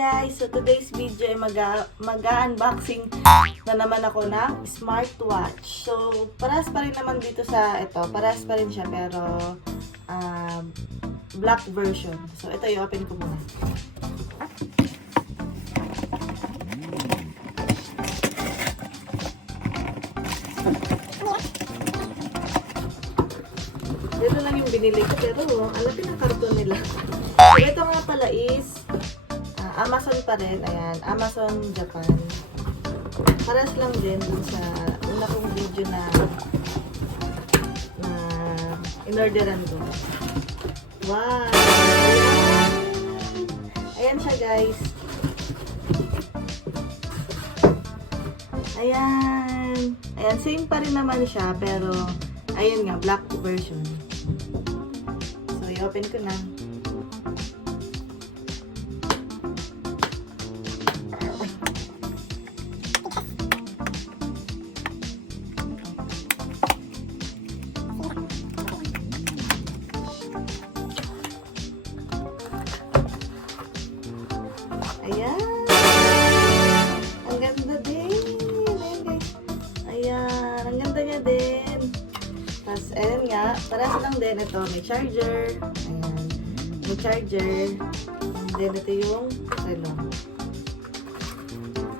guys! So today's video ay mag-unboxing na naman ako ng smartwatch. So parehas pa rin naman dito sa ito. Parehas pa rin siya pero black version. So ito i-open ko muna. Ito lang yung binili ko pero ang laki ng karton nila. So ito nga pala is Amazon pa rin. Ayan, Amazon Japan. Paras lang din dun sa una kong video na in-orderan ko. Wow! Ayan! Ayan siya guys. Ayan. Ayan, same pa rin naman siya pero ayun nga, black version. So, i-open ko na. Ayan. Ang ganda din. Ayan guys. Ayan. Ang ganda niya din. Tapos, ayan nga. Parehas lang din. Ito, may charger. Ayan. May charger. And then, ito yung relo.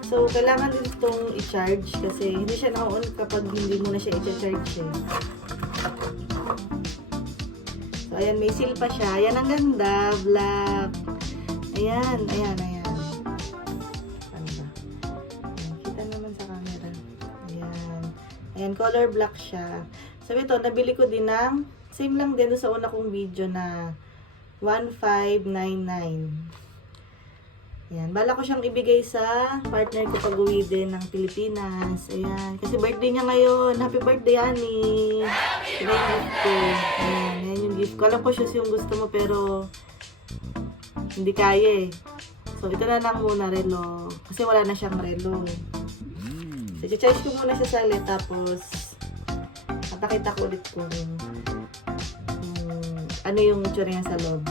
So, kailangan din itong i-charge kasi hindi siya na-on kapag hindi mo na siya i-charge eh. So, ayan. May seal pa siya. Ayan, ang ganda. Black. Ayan. Ayan. Ayan. Kita naman sa camera. Ayan. Ayan, color black siya. So, ito, nabili ko din ng, same lang din sa una kong video na 1599. Ayan. Bala ko siyang ibigay sa partner ko pag uwi din ng Pilipinas. Ayan. Kasi birthday niya ngayon. Happy birthday, Annie! Ito yung gift ko. Ayan. Ayan yung gift ko. Alam ko siya yung gusto mo pero hindi kaya eh. So, ito na lang muna relo. Kasi wala na siyang relo. So, i-charge ko muna siya sa ulit. Tapos, napakita ko ulit kung ano yung itsura niya sa loob.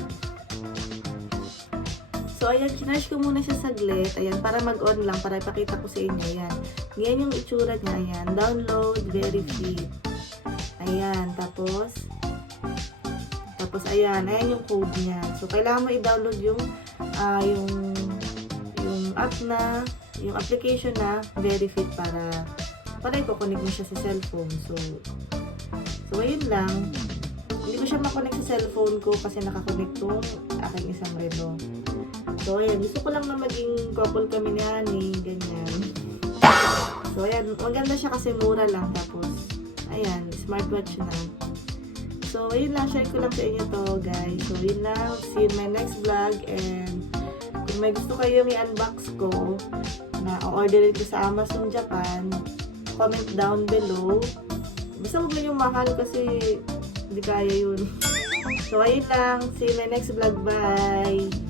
So, ayan, charge ko muna siya saglit. Ayan, para mag-on lang. Para ipakita ko sa inyo. Ayan. Yan yung itsura niya. Ayan. Download, very fit. Ayan. Tapos, ayan. Ayan yung code niya. So, kailangan mo i-download yung app na, yung application na very fit para i-connect mo siya sa cellphone. So ayun lang. Hindi ko siya makonect sa cellphone ko kasi nakakonect tong aking isang relo. So ayan, gusto ko lang na maging couple kami ni Annie, ganyan. So ayan, maganda siya kasi mura lang. Tapos, ayan, smartwatch na. So ayun lang, share ko lang sa inyo to guys. So yun lang, see you in my next vlog. And kung may gusto kayong i-unbox ko na o-orderin ko sa Amazon Japan, comment down below. Basta huwag yung mahal kasi hindi kaya yun. So ayun lang, see you in my next vlog. Bye!